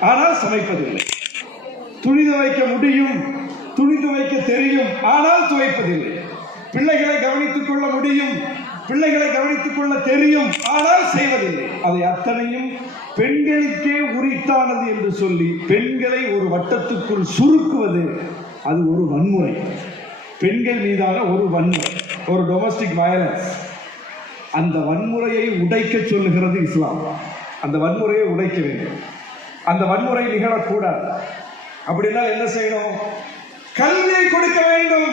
ஆனால் சமைப்பதில்லை துணி துவைக்க முடியும் துணி துவைக்க தெரியும் ஆனால் துவைப்பதில்லை பிள்ளைகளை கவனித்துக் கொள்ள முடியும் பிள்ளைகளை கவனித்துக் கொள்ள தெரியும் ஆனால் செய்வதில்லை. அதை அத்தனையும் பெண்களுக்கே உரித்தானது என்று சொல்லி பெண்களை ஒரு வட்டத்துக்குள் சுருக்குவது அது ஒரு வன்முறை. பெண்கள் மீதான ஒரு வன்முறை ஒரு டொமஸ்டிக் வயலன்ஸ் அந்த வன்முறையை உடைக்க சொல்லுகிறது இஸ்லாம். அந்த வன்முறையை உடைக்க வேண்டும். அந்த வன்முறை நிகழக்கூடாது. அப்படின்னா என்ன செய்யணும்? கல்வியை கொடுக்க வேண்டும்.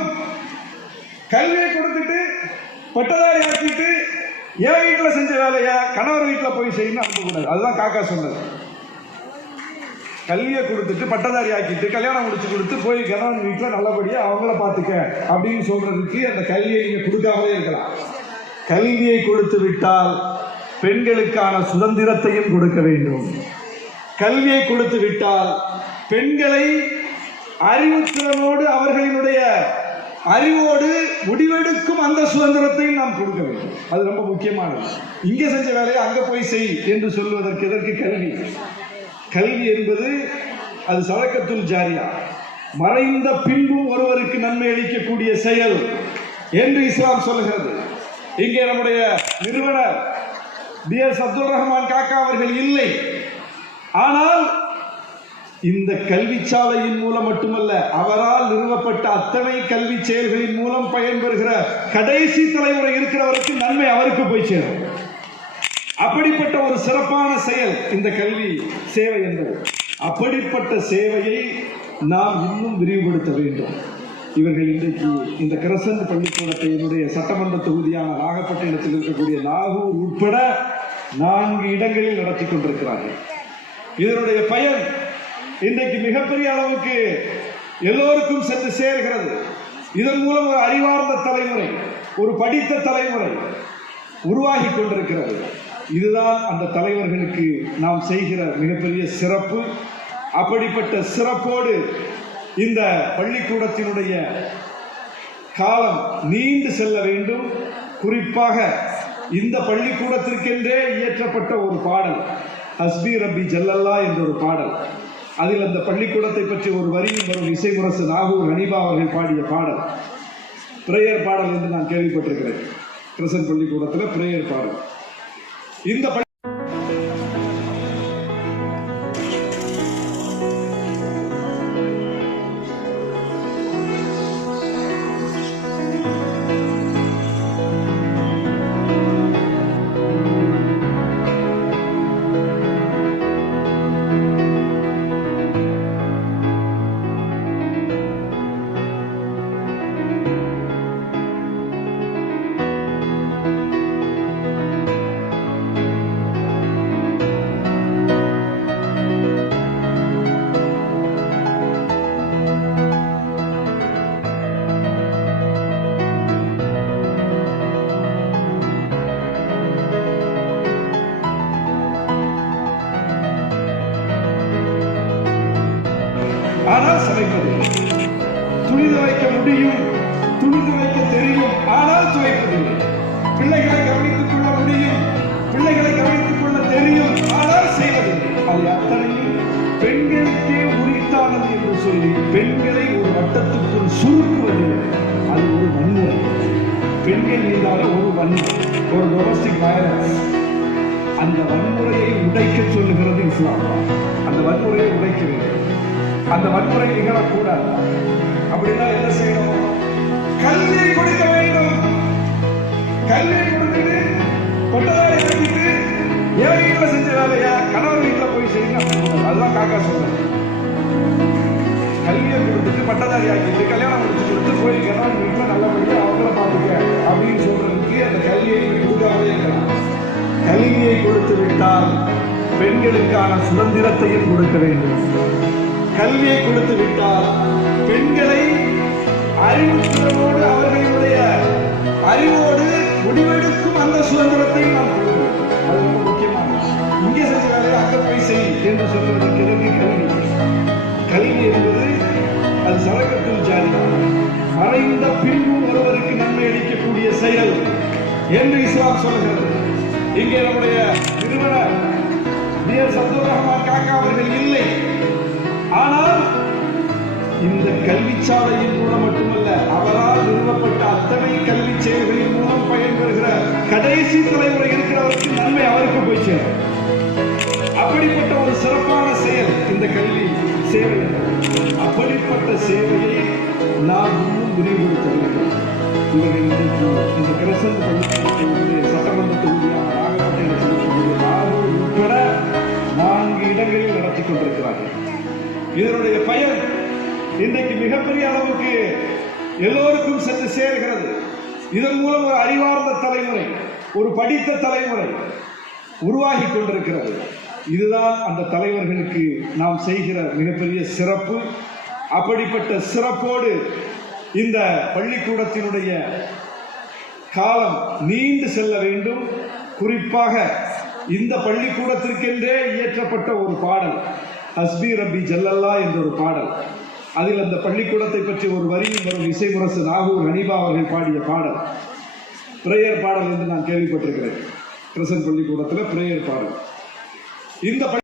கல்வியை கொடுத்துட்டு பட்டதாரி ஆக்கிட்டு என் வீட்டில் செஞ்ச வேலையா? கணவர் வீட்டில் போய் செய்யணும் அனுப்பக்கூடாது. அதுதான் காக்கா சொன்னது. கல்வியை கொடுத்துட்டு பட்டதாரி ஆக்கிட்டு கல்யாணம் முடிச்சு கொடுத்து போய் கணவன் வீட்டில் நல்லபடியாக அவங்கள பார்த்துக்க அப்படின்னு சொல்றதுக்கு அந்த கல்வியை நீங்கள் கொடுக்காமலே இருக்கலாம். கல்வியை கொடுத்து விட்டால் பெண்களுக்கான சுதந்திரத்தையும் கொடுக்க வேண்டும். கல்வியை கொடுத்து விட்டால் பெண்களை அறிவுத்திறனோடு அவர்களினுடைய அறிவோடு முடிவெடுக்கும் அந்த சுதந்திரத்தையும் நாம் கொடுக்க வேண்டும். அது ரொம்ப முக்கியமானது. இங்கே செஞ்ச வேலையை அங்கே போய் செய் என்று சொல்வதற்கு எதற்கு கல்வி? கல்வி என்பது அது சதக்கத்துல் ஜாரியா. மறைந்த பின்பும் ஒருவருக்கு நன்மை அளிக்கக்கூடிய செயல் என்று இஸ்லாம் சொல்லுகிறது. இங்கே நம்முடைய நிறுவனர் பி எஸ் அப்துல் ரஹ்மான் காக்கா அவர்கள் இல்லை. ஆனால் இந்த கல்வி சாலையின் மூலம் மட்டுமல்ல அவரால் நிறுவப்பட்ட அத்தனை கல்வி செயல்களின் மூலம் பயன்பெறுகிற கடைசி தலைமுறை இருக்கிறவருக்கு நன்மை அவருக்கு போய் சேரும். அப்படிப்பட்ட ஒரு சிறப்பான செயல் இந்த கல்வி சேவை என்பது. அப்படிப்பட்ட சேவையை நாம் இன்னும் விரிவுபடுத்த வேண்டும். இவர்கள் இன்றைக்கு இந்த கிரசன்ட் பள்ளிக்கூடத்தை என்னுடைய சட்டமன்ற தொகுதியான நாகப்பட்டினத்தில் இருக்கக்கூடிய நாகூர் உட்பட நான்கு இடங்களில் நடத்தி கொண்டிருக்கிறார்கள். இதனுடைய பயன் இன்றைக்கு மிகப்பெரிய அளவுக்கு எல்லோருக்கும் சென்று சேர்கிறது. இதன் மூலம் ஒரு அறிவார்ந்த தலைமுறை ஒரு படித்த தலைமுறை உருவாகி கொண்டிருக்கிறது. இதுதான் அந்த தலைவர்களுக்கு நாம் செய்கிற மிகப்பெரிய சிறப்பு. அப்படிப்பட்ட சிறப்போடு இந்த பள்ளிக்கூடத்தினுடைய காலம் நீண்டு செல்ல வேண்டும். குறிப்பாக இந்த பள்ளிக்கூடத்திற்கென்றே இயற்றப்பட்ட ஒரு பாடல். ஹஸ்பி ரப்பி ஜல்லல்லா என்ற ஒரு பாடல். அதில் அந்த பள்ளிக்கூடத்தை பற்றி ஒரு வரியும் வரும் இசைமுரசு நாகூர் ஹனிபா அவர்கள் பாடிய பாடல். பிரேயர் பாடல் என்று நான் கேள்விப்பட்டிருக்கிறேன். கிருஷ்ணன் பள்ளிக்கூடத்தில் பிரேயர் பாடல். இந்த ஆனால் சமைப்பதில்லை துணி துவைக்க முடியும் துணி துவைக்க தெரியும் ஆனால் துவைப்பதில்லை பிள்ளைகளை கவனித்துக் கொள்ள முடியும் பிள்ளைகளை கவனித்துக் கொள்ள தெரியும் ஆனால் செய்வதில்லை அது அத்தனையும் பெண்களுக்கே உரித்தானது என்று சொல்லி பெண்களை ஒரு வட்டத்துக்குள் சுருக்குவது. அது ஒரு வன்முறை. பெண்கள் மீதான ஒரு வன்முறை ஒரு டொமஸ்டிக் வயலன்ஸ் அந்த வன்முறையை உடைக்க சொல்லுகிறது இஸ்லாம். அந்த வன்முறையை உடைக்கிறது அந்த வன்முறை நிகழக்கூடாது. அப்படின்னா என்ன செய்யணும்? கல்வியை கொடுக்க வேண்டும். கல்வியை கொடுத்துட்டு கொட்டதாரி கட்டிட்டு என் வீட்டில் செஞ்ச வேலையா? கணவர் வீட்டில் போய் செய்யுங்க. அப்படின்னு அதுதான் காக்கா சொல்றது கல்வியை கொடுத்துட்டு பட்டதாரி ஆக்கிட்டு கல்யாணம் முடிச்சு கொடுத்து போய் கணவன் வீட்டில் நல்லபடியாக அவங்கள பார்த்துக்க அப்படின்னு சொல்றதுக்கு அந்த கல்வியை நீங்க கொடுக்காமலே கல்வியை கொடுத்து விட்டால் பெண்களுக்கான சுதந்திரத்தையும் கொடுக்க வேண்டும். கல்வியை கொடுத்து விட்டால் பெண்களை அறிவுத்திறனோடு அவர்களுடைய அறிவோடு முடிவெடுக்கும் அந்த சுதந்திரத்தை நாம் அது ரொம்ப முக்கியமானது இங்கே செஞ்ச வேலையை அங்க போய் செய் என்று சொல்வதற்கு எதற்கு கல்வி. கல்வி என்பது அது சதக்கத்தில் ஜாரியா மறைந்த பின்பும் ஒருவருக்கு நன்மை அளிக்கக்கூடிய செயல் என்று இஸ்லாம் சொல்கிறது இங்கே நம்முடைய நிறுவனர் பி இன்ஜினியர் சப்துர் காக்கா அவர்கள் இல்லை. ஆனால் இந்த கல்விச்சாலையின் மூலம் மட்டுமல்ல அவரால் நிறுவப்பட்ட அத்தனை கல்வி செயல்களின் மூலம் பயன்பெறுகிற கடைசி தலைமுறை இருக்கிறவருக்கு நன்மை அவருக்கு போய் சேரும். அப்படிப்பட்ட ஒரு சிறப்பான செயல் இந்த கல்வி சேவை. அப்படிப்பட்ட சேவையை நாம் இன்னும் விரிவுபடுத்த வேண்டும் இவர்கள் இன்றைக்கு இந்த கிரசன் சட்டமன்ற தொகுதியான நாகப்பட்டினம் உட்பட நான்கு இடங்களில் நடத்தி கொண்டிருக்கிறார்கள். இதனுடைய பயன் இன்றைக்கு மிகப்பெரிய அளவுக்கு எல்லோருக்கும் சென்று சேர்கிறது. இதன் மூலம் ஒரு அறிவார்ந்த தலைமுறை ஒரு படித்த தலைமுறை உருவாகி கொண்டிருக்கிறது. இதுதான் அந்த தலைவர்களுக்கு நாம் செய்கிற மிகப்பெரிய சிறப்பு. அப்படிப்பட்ட சிறப்போடு இந்த பள்ளிக்கூடத்தினுடைய காலம் நீண்டு செல்ல வேண்டும். குறிப்பாக இந்த பள்ளிக்கூடத்திற்கென்றே இயற்றப்பட்ட ஒரு பாடல். ஹஸ்பி ரபி ஜல்லல்லா என்ற ஒரு பாடல். அதில் அந்த பள்ளிக்கூடத்தை பற்றி ஒரு வரியில் வரும் இசைமுரசு நாகூர் ஹனிபா அவர்கள் பாடிய பாடல். பிரேயர் பாடல் என்று நான் கேள்விப்பட்டிருக்கிறேன். கிருஷ்ணன் பள்ளிக்கூடத்தில் பிரேயர் பாடல். இந்த